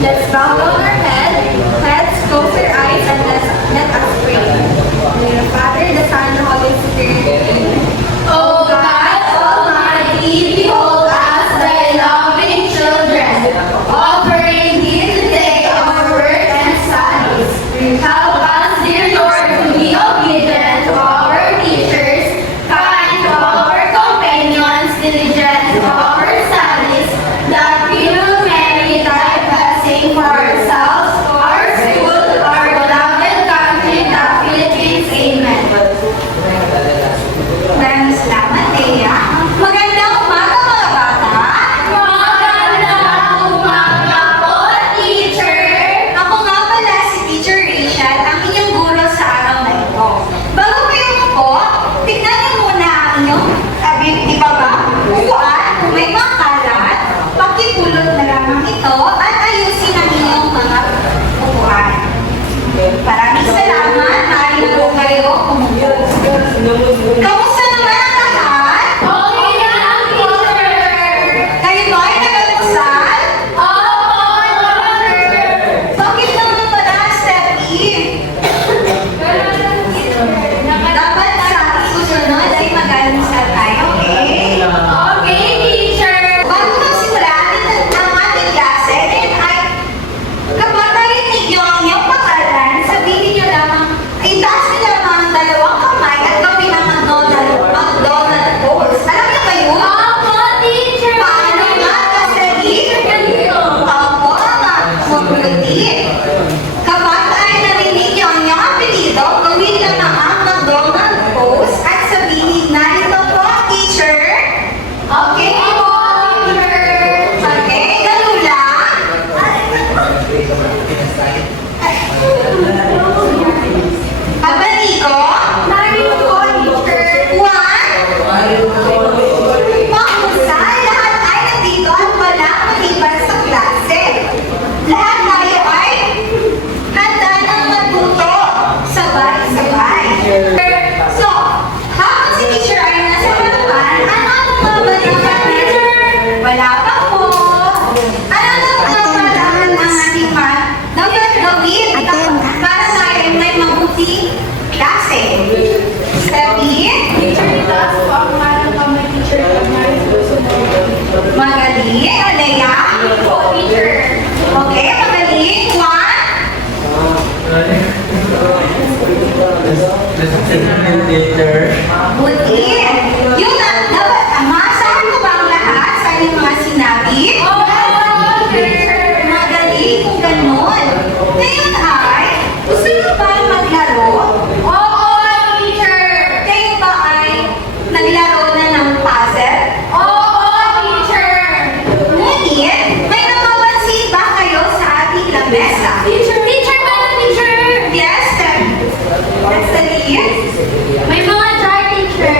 Let's bow down our heads, close our eyes, and let us pray. In the Father, the Son, and the Holy Spirit. O God Almighty, behold us, thy loving children, offering thee today our work and studies. Help us, dear Lord, to be obedient to our teachers, kind to our companions, diligent to our studies, that we will merit thy blessing for ourselves, our school, our beloved country, the Philippines. Amen. Maraming salamat, Thea. Magandang umaga, mga bata. Magandang umaga po, teacher. Ako nga pala si Teacher Rachel, ang inyong guro sa araw na ito. Bago kayo po, tignan niyo muna ang inyong upuan. Kung may mga kalat, pakipulot na lamang ito at ayusin ang inyong mga upuan. Maraming salamat. Maaari na po kayo umupo. Kamusta naman ang lahat? Okay lang, teacher. Kayo ba ay nag-almusal? Oo, teacher. Bakit naman pala, Steffi? Dapat sa susunod ay mag-almusal tayo, okay? Okay, teacher. Bago magsimula ang ating klase, kapag narinig niyo ang iyong pangalan, sabihin niyo lamang, itaas niyo lamang ang dalawang kamay at gawin ang McDonald pose. Alam niyo ba yun? Opo, teacher. Paano nga? Kasi opo, mabuti. Kapag ay narinig niyo ang iyong apelido, gawin lamang ang McDonald pose at sabihin na ito po, teacher. Okay po, teacher. Okay, ganun lang. Abanigo? Narito po, teacher. Juan? Mahusay, lahat ay nandito at walang maliban sa klase. Lahat tayo ay handa ng matuto. Sabay-sabay. So, habang si teacher ay nasa harapan, ano ang mga balikan, teacher? Wala pa po. Ano na mga balikan ang ating dapat gawin para tayo ay may mabuting klase? Sabihin? Teacher, itaas po ang marang kamay, teacher. Magaling. Alaya? Po, teacher. Okay, magaling. Juan? Buti. Yung dapat, masahan ko ba ang lahat sa inyong mga sinabi? Magaling kung ganun. Ngayon ay, gusto niyo ba maglaro? Oo, teacher. Kayo ba ay naglaro na ng puzzle? Oo, teacher. Ngunit, may napapansin ba kayo sa ating lamesa? Teacher, teacher. Yes, that's the lead. May mga jar, teacher.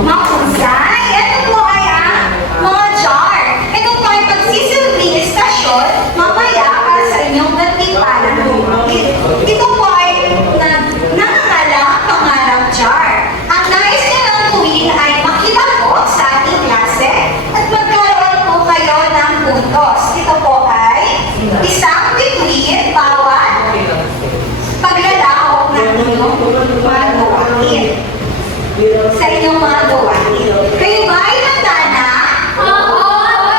Mahusay. Ito po ay mga jar. Ito po ay pagsisilbing estasyon mamaya para sa inyong gantimpalang lumit. Ito po ay nangangalang pangarap jar. Ang nais niya lang tuwing ay makilapot sa ating klase at magkaroon po kayo ng puntos. Ito po ay isang bituin bawat paglalahok ng inyong mga gawain. Sa inyong mga gawain. Kayo ba ay handa na? Oo,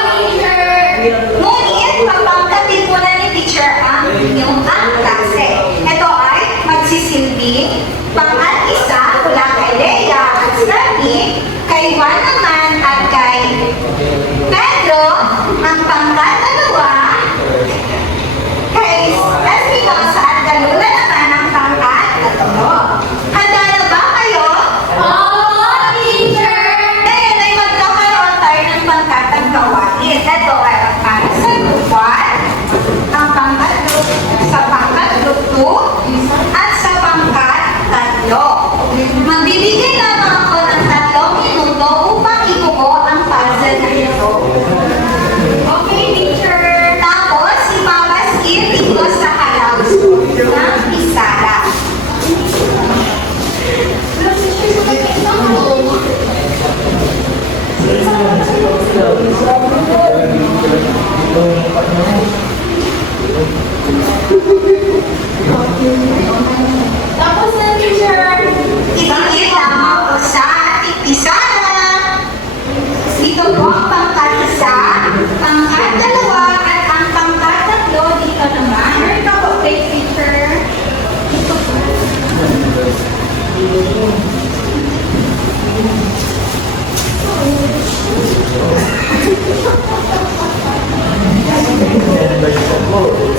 teacher. Ngunit, papangkatin muna ni teacher ang inyong klase. Ito ay magsisilbing pang-isa mula kay Leia at Steffi, kay Juan naman at kay Pedro, ang pangkat-dalawa, kay Espinosa at Galula naman ang pangkat-tatlo. Handa na ba kayo? Oo, teacher! Ngayon ay magkakaroon tayo ng pangkatang gawain. Ito ay para sa lupan, ang sa pangkat 2, at sa pangkat 3. Magbibigay lamang ako ng 3 minuto upang ibuo ang puzzle na ito. Okay, teacher. Tapos, ipapaskil dito sa halaw ng pisara.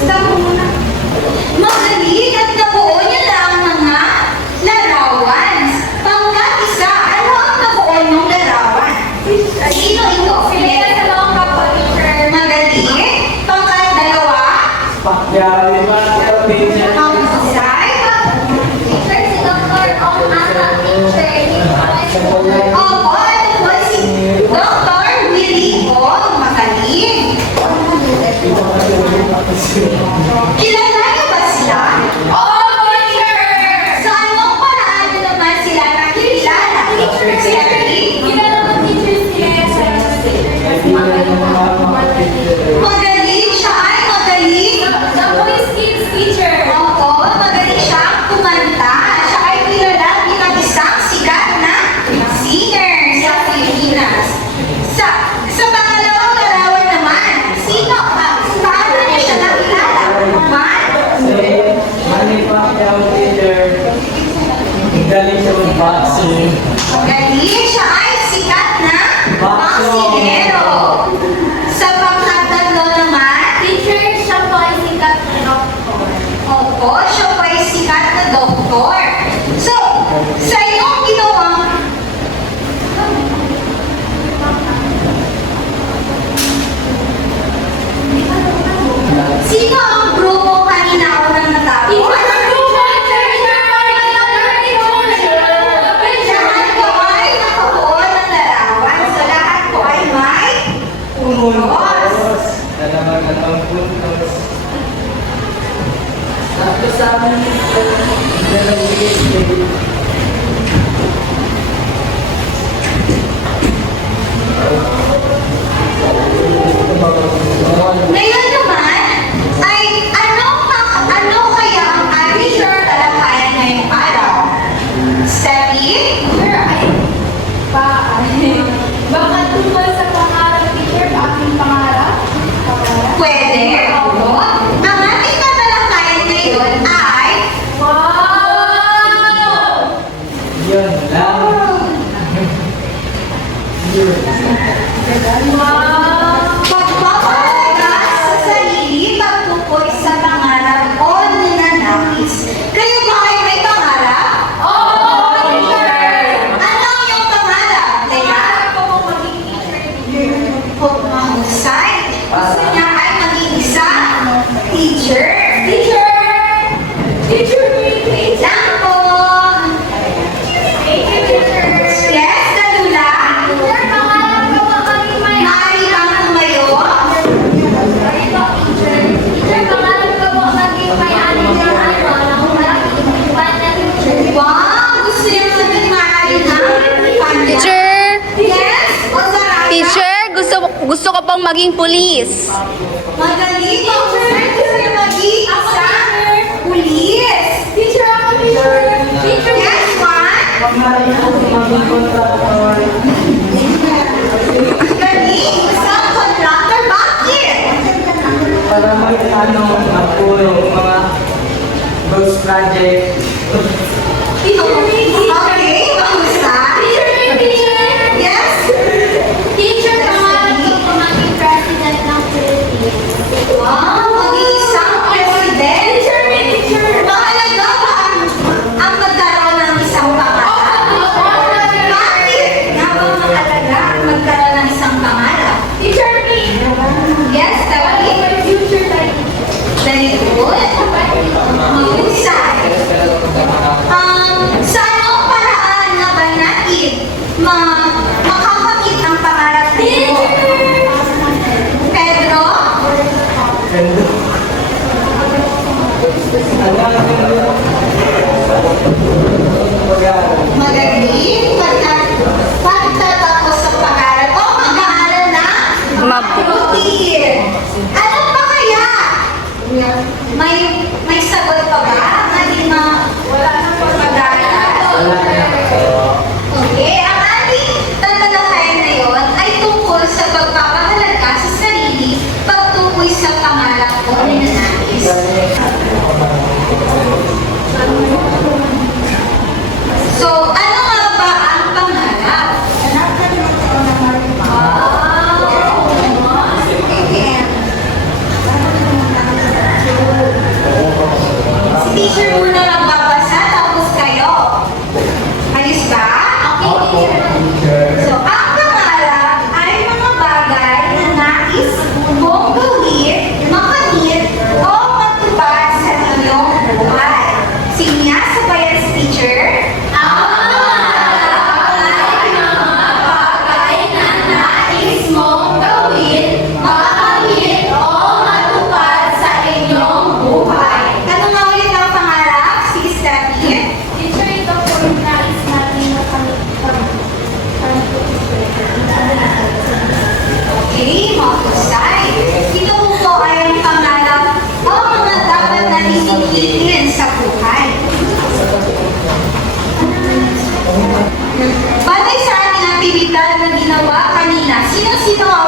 Stop mo muna. Magaling at nabuo niyo lang mga larawan. Pangkat isa, ano ang nabuo niyong larawan? Sino ito? Magaling. Pangkat dalawa, ang isay. Opo, ito po si Dr. Willie Ong. Magaling. Kilala niyo ba sila? Sa anong paraan niyo naman sila nakikilala? Siyempre, magaling siya ay magaling. Opo, magaling siya kumanta. Siya ay kilala bilang isang sikat na singer sa Pilipinas. Sa pangalawang larawan naman, sino ka? Paano niyo siya nakilala? Galing siya mag-boxing. Magaling siya ay sikat na baksinero. Sa pangkatatlo naman, opo, siya po ay sikat na doktor. So, sa iyong ginawang sino ang grupo kanina ako nang natapos? Lahat po ay nakabuo ng larawan. So, lahat po ay may puntos. Dalaman na ang puntos. Tapos sa amin, Ngayon naman, ay ano kaya ang ating talakayan ngayong araw? Steffi? Baka tungkol sa pangarap, teacher, aking pangarap? Pwede? Opo. Ang ating tatalakayan ngayon ay Wow! yun lang. pagpapalagas sa sarili pagtukoy sa pangarap o ninanais. Kayo ba ay may pangarap? Oh, teacher! Ano ang iyong pangarap? Leia? Mahusay. Gusto niya ay maging isang teacher. Teacher! Teacher, please! Lang po. Thank you, teacher! Yes, Kalula. Teacher, pangarap ko ba maging may Maaari kang tumayo. Teacher, pangarap ko ba maging may-ari ng ano, ng malaking ipan na teacher? Wow, gusto niyo maging maaari na? Teacher, Yes, o Saraya? teacher, gusto ko pang maging pulis. Magaling, teacher. Gusto niyo maging isang pulis. Teacher, ako, teacher! Teacher, Yes, Juan. Pag-maray ko maging contractor. Galing, isang contractor. Bakit? Para mag-apuro mga ghost project. Okay, mahusay. Yes. Teacher, pangarap ko po maging president ng Philippines. Wow, maging isang president. Mahalaga ba ang magkaroon ng isang pangarap? Bakit nga ba mahalaga ang magkaroon ng isang pangarap? Teacher, please! Yes, Tawi. My future life. Very good. Mahusay. Sa anong paraan nga ba natin makakamit ang pangarap na ito?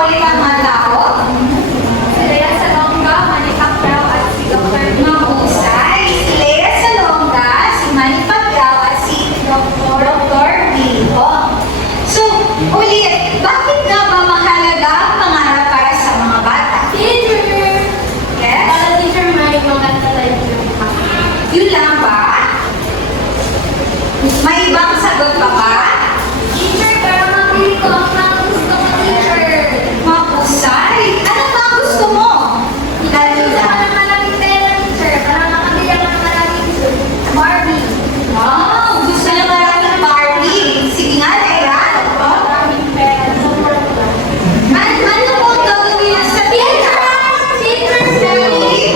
paborito ang mga tao? Si Lea Salonga, Manny Pacquiao, at si Dr. Mahusay. Si Lea Salonga, si Manny Pacquiao, at si Dr. Bihong. So, ulit, bakit nga ba mahalaga ang pangarap para sa mga bata? Teacher! Yes? Para teacher, may mga talaga. Yun lang ba? May ibang sagot pa ba? Teacher, para mapili ko ang mga gusto ko, teacher. Mahusay. Ano ba ang gusto mo? Lalo Gusto ko na. ng maraming pera, teacher. Para makabili ako ng maraming Barbie. Wow, gusto niya maraming Barbie. Sige nga, Lea. Maraming pera. Ano mo gagawin niya sa pera? Teacher!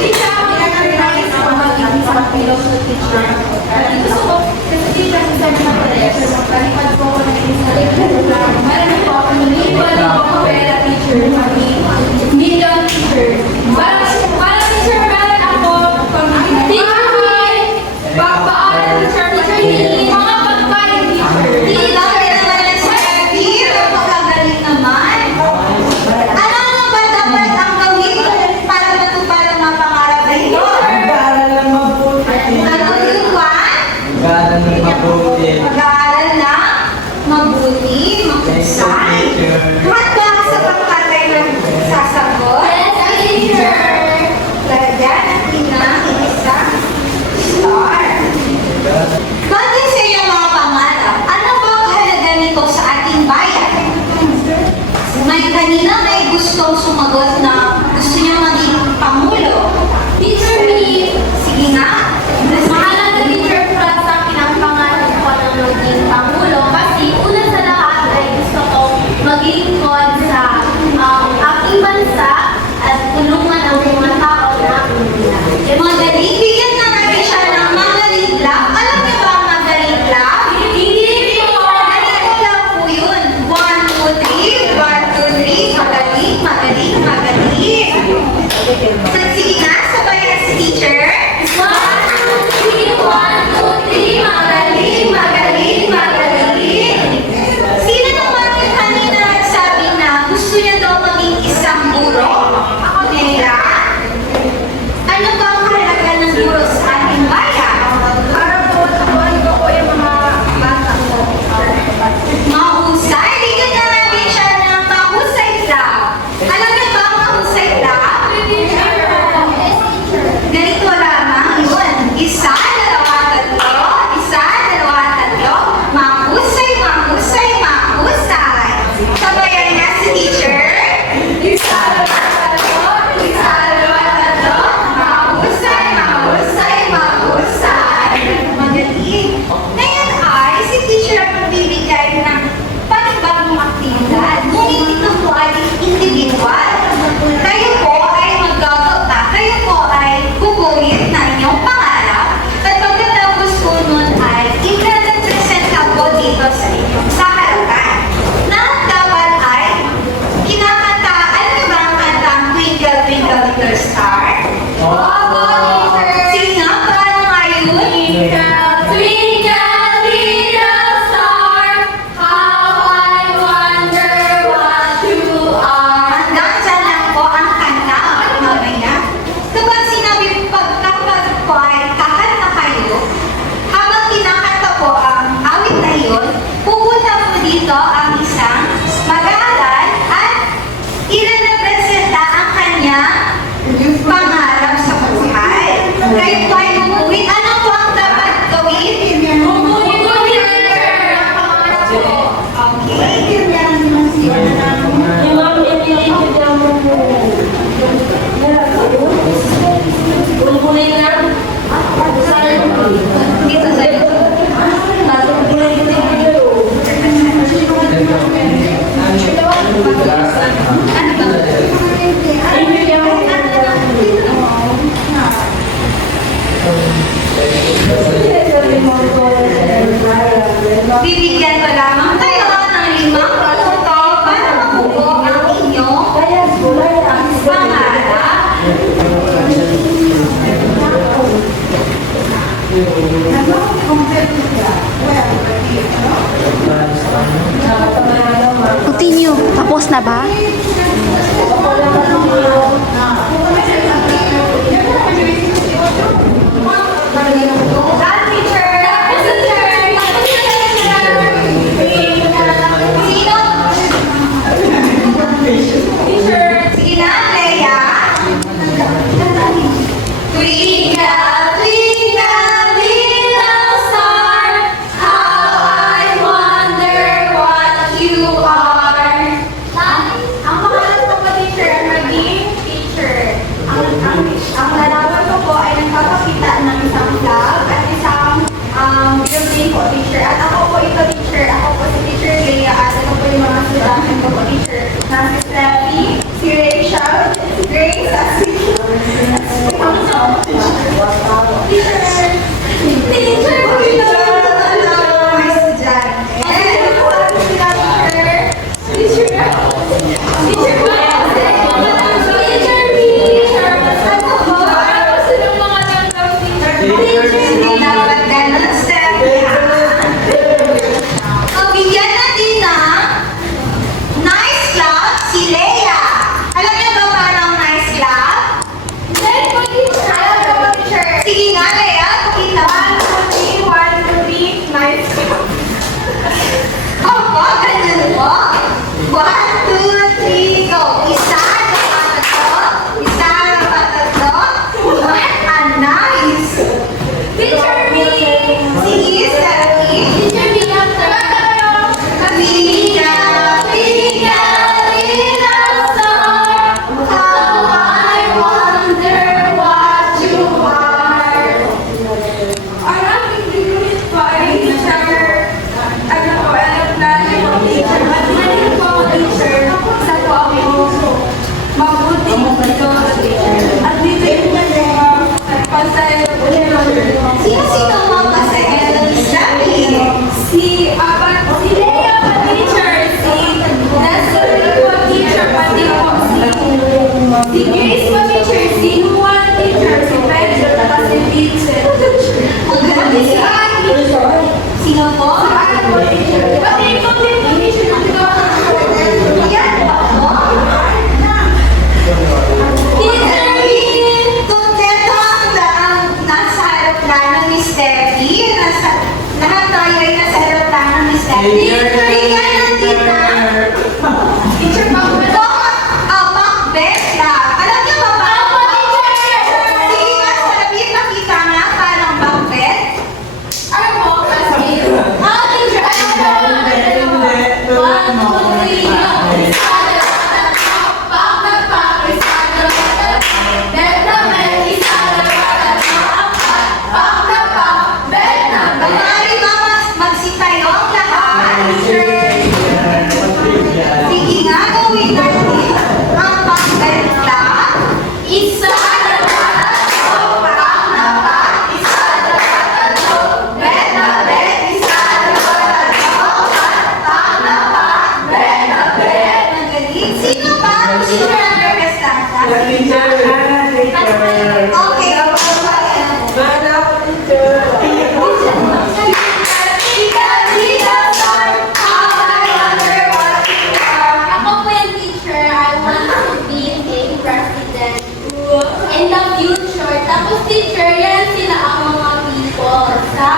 Teacher! Ako pinag-realize ko magiging isang philosophy teacher. Gusto ko, kasi teacher sa sabi ng professor, magkalipad ko ako ng isa. Marami po ako nilipan ako pera teacher. Million teacher. Para teacher, meron ako teacher meal, pagpaaral teacher, teacher meal, mga pagkain teacher. Hindi dami naman ang sabi. Napakagaling naman. Ano ba dapat ang gawin para matupad ang mga pangarap na ito? Mag-aaral ng mabuti. Ano yung one? Mag-aaral ng mabuti. Mag-aaral na mabuti, mahusay. Handa ka sa pagkatay ng sasagot? Yes, teacher! Lagyan natin ng isang star. Bagay sa iyong mga pangarap, ano ba ang halaga nito sa ating bayan? May gustong sumagot na gusto niya maging pangulo. Teacher me! Sige nga. Mahalaga teacher para sa akin ang pangarap ko na maging pangulo kasi una sa lahat ay gusto ko maglingkod sa aking bansa at tulungan ang mga tao na Magaling, bigyan na natin siya ng magaling lang. Alam niyo ba ang magaling lang? hindi po! Ganito lang po yun. 1, 2, 3. 1, 2, 3. Magaling, magaling, magaling. So, sige nga, sabayan si teacher. 1, 2, 3, 1, 2, 3, Magaling, magaling, magaling. Sino naman yung kanina nagsabi na gusto niya daw maging isang guro? Ako nila. Ano ba ang halaga ng guro sa ating bayan? para po turuan ko po yung mga bata ko. Mahusay. Bigyan na natin siya ng mahusay lang. Alam niyo ba ang mahusay lang? Ganito lamang yun. Isa, dalawa, tatlo. Isa, dalawa, tatlo. Mahusay, mahusay, mahusay. Sabayan niya si teacher. Isa, dalawa, tatlo. Isa, dalawa, tatlo. Mahusay, mahusay, mahusay. Magaling. Ngayon ay si teacher ang magbibigay ng panibagong aktibidad. Ngunit ito po ay individual. Kayo po ay maggagawa. Kayo po ay guguhit na inyong pangarap. At pagkatapos po nun ay i-represent ako dito sa inyo, sa harapan. Na dapat ay kinakanta. Alam niyo ba ang kantang Twinkle, Twinkle, Little Star? Opo, teacher! Sige nga, paano nga yun? Twinkle, little star, how I wonder what you are. Hanggang dyan lang po ang kanta mamaya. Kapag sinabi pagkakad po ay kakanta kayo, habang kinakanta po ang awit na yun, pupunta po dito ang isang mag-aaral at i-representa ang kanyang pangarap sa buhay. Kayo po ay umuwi. Ano po ang dapat gawin? Umuwi ko, teacher! Ang pangarap ko. Okay. Yung mga pinipili ko mo. Bulbulay na. Dito sa Bibigyan ko lamang kayo ng 5 minuto para mabuo ang inyong pangarap. Continue. continue. Tapos na ba? Done, teacher. Sino? Sige na, Leia. Twinkle, twinkle, little star, how I wonder what you are. Ang pangalan ko po, teacher, ay maging teacher. Ang larawan ko po ay nagpapakita ng isang vlog at isang building po, teacher. At ako po ito, teacher. Ako po si Teacher Leia at ito po yung mga estudyante ko po, teacher. Na si Steffi, si Rachel, si Grace, at si Teacher, po ito. Hindi dapat ganun, Steffi, ha? Bigyan natin ng nice clap si Leia. Alam niyo ba paano ang nice clap? Sige nga, Leia, pakita. 1, 2, 3, 1, 2, 3, nice. Opo, ganun po. 1, 2, 3, go. Isa, dapat tatlo. Isa, dapat tatlo. What a nice. Teacher me! Sige, Steffi. Teacher me, Twinkle, twinkle, little star, how I wonder what you are. Ang aking binulit po ay teacher. Ano po, alam na niyo po, teacher. Maliit po ako, teacher. Isa po ako mabuti dito, teacher. At dito yung pasaya po niyo. Sino-sino mo kasi Steffi? Si Leia po, teacher. Si Nasuri po, teacher. Pati po si Grace po, teacher. Si Juan, teacher. Si Pedro, at si Vincent. Ang ganda si Annie. Sino po? Pati po, teacher. Yan po. Kontento ang nasa aeroplano ni Steffi. Lahat tayo ay nasa aeroplano ni Steffi. Bigyan natin ng Teacher, backbend lang. Alam niyo ba ba? Sige nga, sabi, pakita nga paano ang backbend. ano po, classmate? Teacher, ano po? 1, 2, 3, go. Maaari ba magsitayong lahat? Sige nga, gawin natin ang backbend lang. Isa, dalawa, tatlo, pak na pak. Isa, dalawa, tatlo, bet na bet. Isa, dalawa, tatlo, pak na pak. Bet na bet. Ang galing. Sino ba ang gusto ng representa? Okay, Ako po yung teacher. I want to be a president in the future. Tapos teacher, yan sila ang mga people sa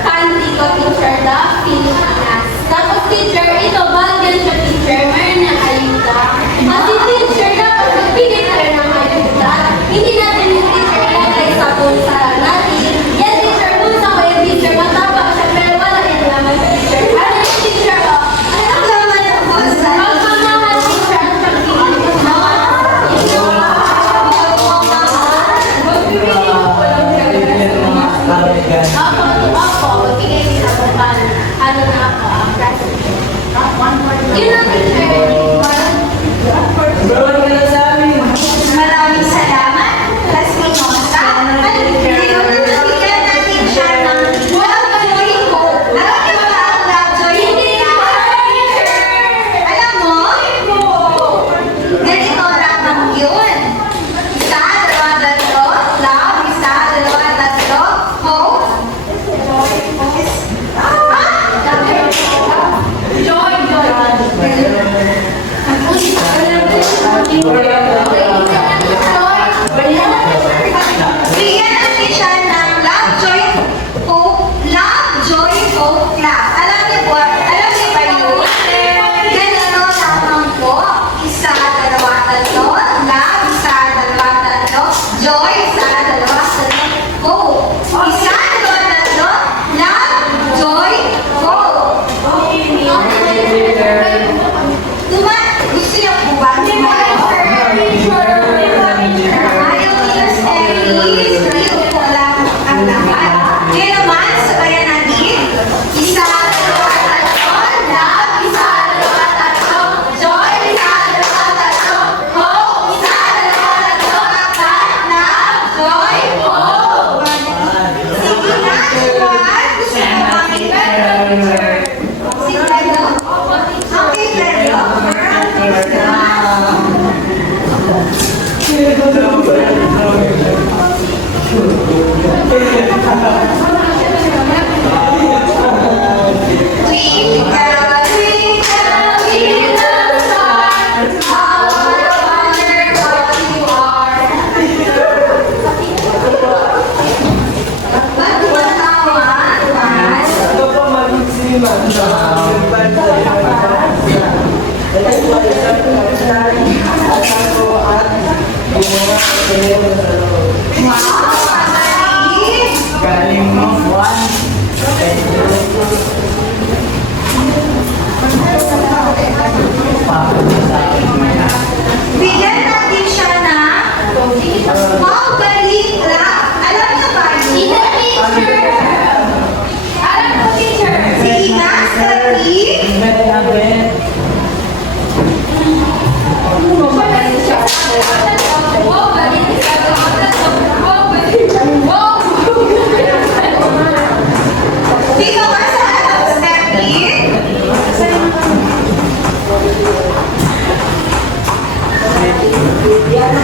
country ko, teacher, the Pilipinas. Tapos teacher, ito bagay siya, teacher, mayroon ng ayuda. Kasi teacher, dapat magbigay tayo ng ayuda. Hindi natin yung teacher ilagay sa bulsa natin. Yan teacher, bulsa ko yung teacher, matapang siya, pero wala yung laman teacher. Ano yung teacher, oh? ang laman ng bulsa. Magmamahal teacher at pagpipili ko na magbibigay mo po lang siya. Opo, magbigay sila po paano. Bigyan natin siya ng Love, Joy, Hope Class. Alam niyo ba yun? Ganito lamang po. Isa, dalawa, tatlo. Love, isa, dalawa, tatlo. Joy, isa, dalawa, tatlo. Hope. Isa, dalawa, tatlo. Love, Joy, Hope. Gusto niyo po ba? Ayaw nila Stephanie. Real po lang ang lahat. Ngayon naman, sabayan natin. Isa, dalawa, tatlo. Love, isa, dalawa, tatlo. Joy, isa, dalawa, tatlo. Hope, isa, dalawa, tatlo. Apat, love, joy, hope. Sige na, Juan. Gusto mo kami? Si Pedro? Okay, Pedro. Twinkle, twinkle, little star, how I wonder what you are. Ba't matawa, Juan? Ito po magsiman Wow, magaling! Galing mo, Juan. Bigyan natin siya na wow, galing lang. Alam niyo ba? Sige nga, Stephanie. Dito ka sa harap, Stephanie.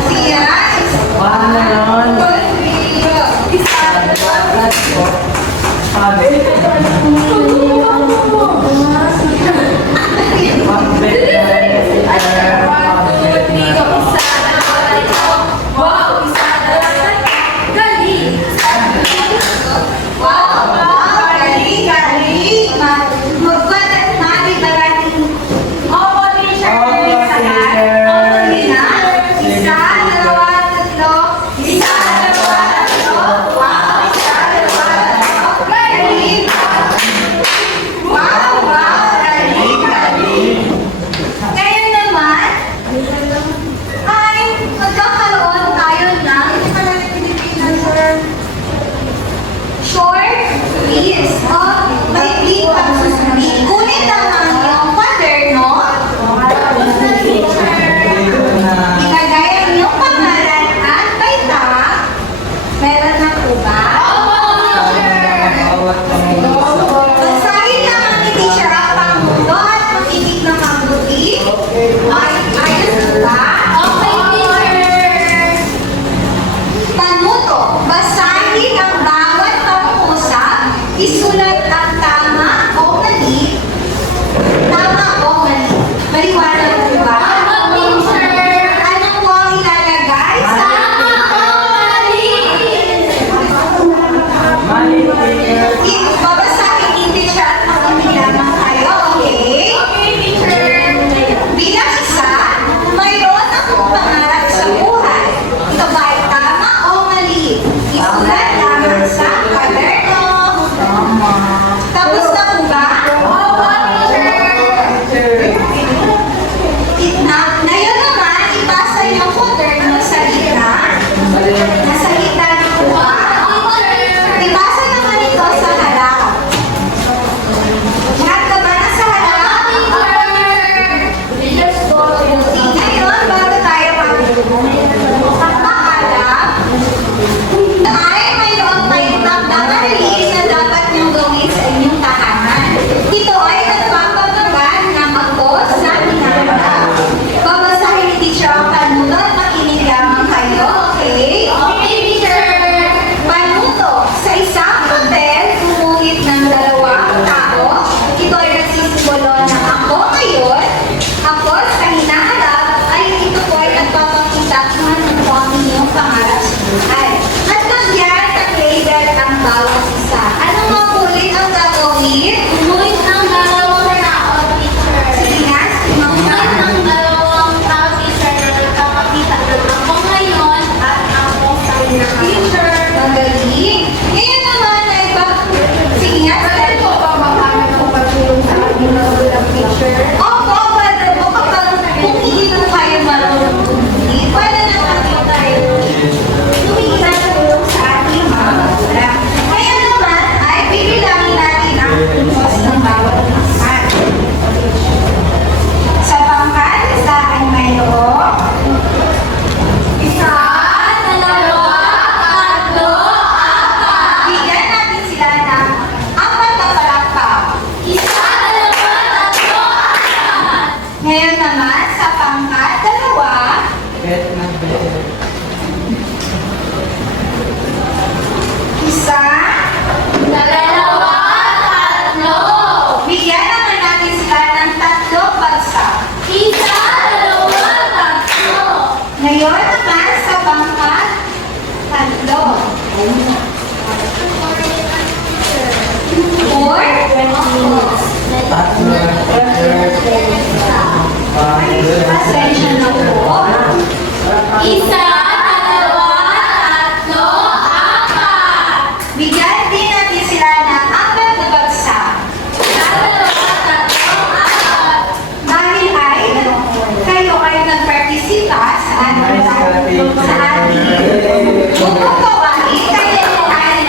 Sige, Juan na yun. Sabi. Wow, galing, galing. Magpatat natin ba natin? Opo, teacher. Opo, teacher. Sige na. Isa, dalawa, tatlo. Isa, dalawa, tatlo. Wow, isa, dalawa, tatlo. Galing. Teacher. Magaling. Ngayon naman ay sige nga, Pwede po ba makamit po patulong sa ating mga bilang teacher? Opo, pwede po kapag kung hindi po kayo marunong bumili, pwede naman po tayo humingi ng tulong sa ating mga magulang. Ngayon naman ay bibilangin natin ang puntos ng bawat pangkat. Sa pangkat, isa ay mayroong Isa, dalawa, tatlo, apat. bigyan natin sila ng apat na palakpak. Isa, dalawa, tatlo, apat. Ngayon naman, sa pangkat, dalawa, Bet na bet. isa, Dalawa, tatlo. bigyan naman natin sila ng tatlong bagsak. Isa, dalawa, tatlo. Ngayon naman sa pangkat, tatlo. Four, Tatlo na teacher. pasensya na po. Isa, dalawa, tatlo, apat. Bigyan din natin sila ng apat na bagsak. Isa, dalawa, tatlo, apat. Dahil ay kayo ay nagpartisipa sa ating bukong gawain, kayo ay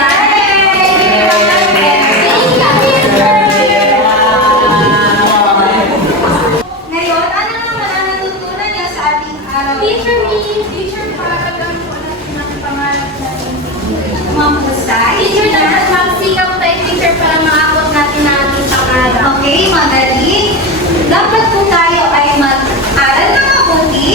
Ngayon, ano naman ang natutunan niya sa ating araw? Teacher me, teacher, parang po natin ang pangarap natin. Mahusay. Teacher, dapat magsikap tayo, teacher, para maabot natin ang ating pangarap. Okay, magaling. Dapat po tayo ay mag-aral na mabuti,